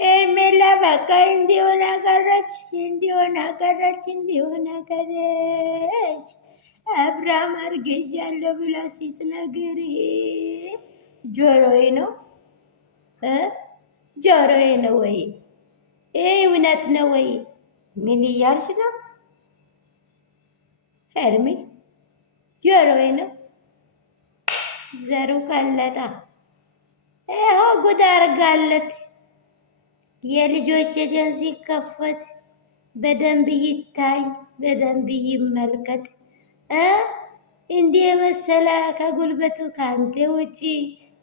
ሄርሜላ በቃ እንዲሆን አቀረች፣ እንዲሆን አቀረች፣ እንዲሆን አቀረች። አብርሃም አርግዣለሁ ብላ ስትነግር ጆሮዬ ነው ጆሮዬ ነው ወይ? ይህ እውነት ነው ወይ? ምን እያልሽ ነው ሄርሜ? ጆሮዬ ነው ዘሩ ቀለጣ። ይኸው ጉድ አርጋለት። የልጆች ኤጀንሲ ሲከፈት በደንብ ይታይ፣ በደንብ ይመልከት። እንዲህ የመሰለ ከጉልበቱ ከአንተ ውጪ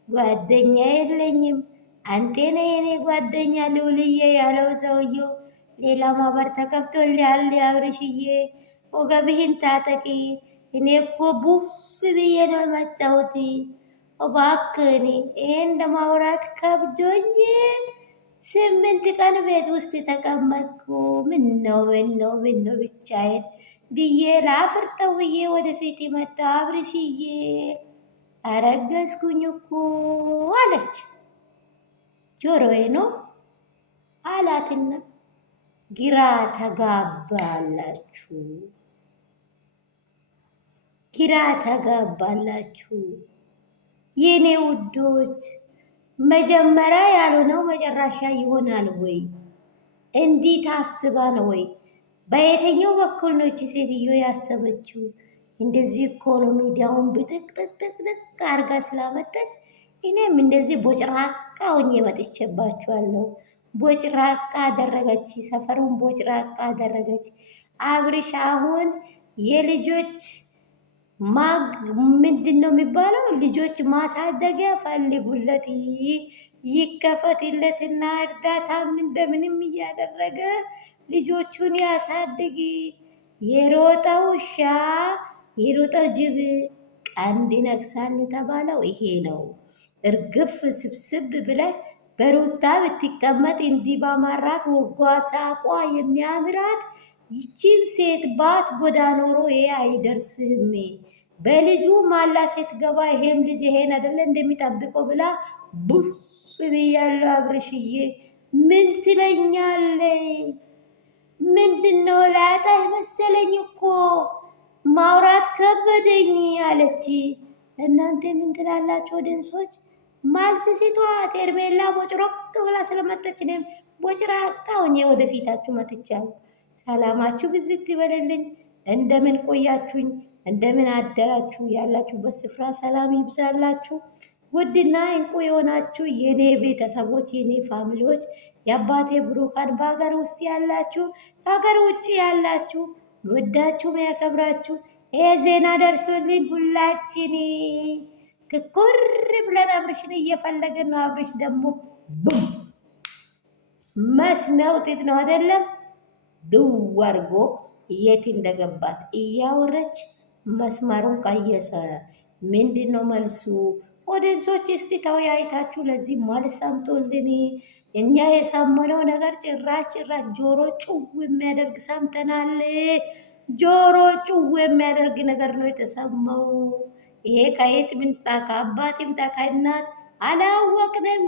ጓደኛ የለኝም፣ አንተ ነህ የኔ ጓደኛ ልውልዬ ያለው ሰውየው ሌላ ማህበር ተከፍቶልሃል። አብርሽዬ ወገብህን ታጠቂ። እኔ እኮ ቡፍ ብዬ ነው የመጣሁት። እባክህን ይሄን ለማውራት ከብዶኝ 8 ቀን ቤት ውስጥ ተቀመጥኩ። ምነው ብቻዬን ብዬ ላፍርተው ብዬ ወደፊት መጣ። አብርሽዬ አረገዝኩኝ እኮ አለች። ጆሮዬ ነው አላትና ግራ ተጋባላችሁ፣ ግራ ተጋባላችሁ የኔ ውዶች። መጀመሪያ ያልሆነው መጨረሻ ይሆናል ወይ? እንዲህ ታስባ ነው ወይ? በየትኛው በኩል ነው እቺ ሴትዮ ያሰበችው? እንደዚህ እኮ ነው ሚዲያውን ብጥቅጥቅጥቅ አርጋ ስላመጣች እኔም እንደዚህ ቦጭራቃ ሆኜ መጥቼባችኋለሁ። ቦጭራቃ አደረገች፣ ሰፈሩን ቦጭራቃ አደረገች። አብርሽ አሁን የልጆች ምንድን ነው የሚባለው? ልጆች ማሳደጊያ ፈልጉለት፣ ይከፈትለትና እርዳታም እንደምንም እያደረገ ልጆቹን ያሳድግ። የሮጠው ውሻ የሮጠው ጅብ ቀንድ ይነክሳል የተባለው ይሄ ነው። እርግፍ ስብስብ ብለህ በሩታ ብትቀመጥ እንዲህ ባማራት ወጓ ሳቋ የሚያምራት ይቺን ሴት ባት ጎዳ ኖሮ ይሄ አይደርስም። በልጁ ማላ ሴት ገባ ይሄም ልጅ ይሄን አይደለ እንደሚጠብቀው ብላ ቡፍ ብያለሁ። አብርሽዬ ምን ትለኛለ? ምንድነው ላጣህ መሰለኝ እኮ ማውራት ከበደኝ አለች። እናንተ ምን ትላላችሁ ወደንሶች? ማልስ ሲቷት ሄርሜላ ቦጭሮቅ ብላ ስለመጠች እኔም ቦጭራቃ ሆኜ ወደፊታችሁ መጥቻለሁ። ሰላማችሁ ብዝት ይበልልኝ። እንደምን ቆያችሁኝ? እንደምን አደራችሁ? ያላችሁበት ስፍራ ሰላም ይብዛላችሁ። ውድና እንቁ የሆናችሁ የኔ ቤተሰቦች፣ የኔ ፋሚሊዎች፣ የአባቴ ብሩካን በሀገር ውስጥ ያላችሁ፣ ከሀገር ውጭ ያላችሁ ወዳችሁ ያከብራችሁ ይሄ ዜና ደርሶልኝ ሁላችን ትኩር ብለን አብርሽን እየፈለግን ነው። አብርሽ ደግሞ መስሚያው ጤት ነው አይደለም? ድው አድርጎ የት እንደገባት እያወረች መስመሩን ቀየሰ። ምንድን ነው መልሱ? ኦዲየንሶች እስቲ ተወያይታችሁ ለዚህ መልስ አምጡልን። እኛ የሰማነው ነገር ጭራሽ ጆሮ ጭው የሚያደርግ ሰምተናል። ጆሮ ጭው የሚያደርግ ነገር ነው የተሰማው። ይሄ ከየት ምንጣ ከአባት ምጣ ከእናት አላወቅንም።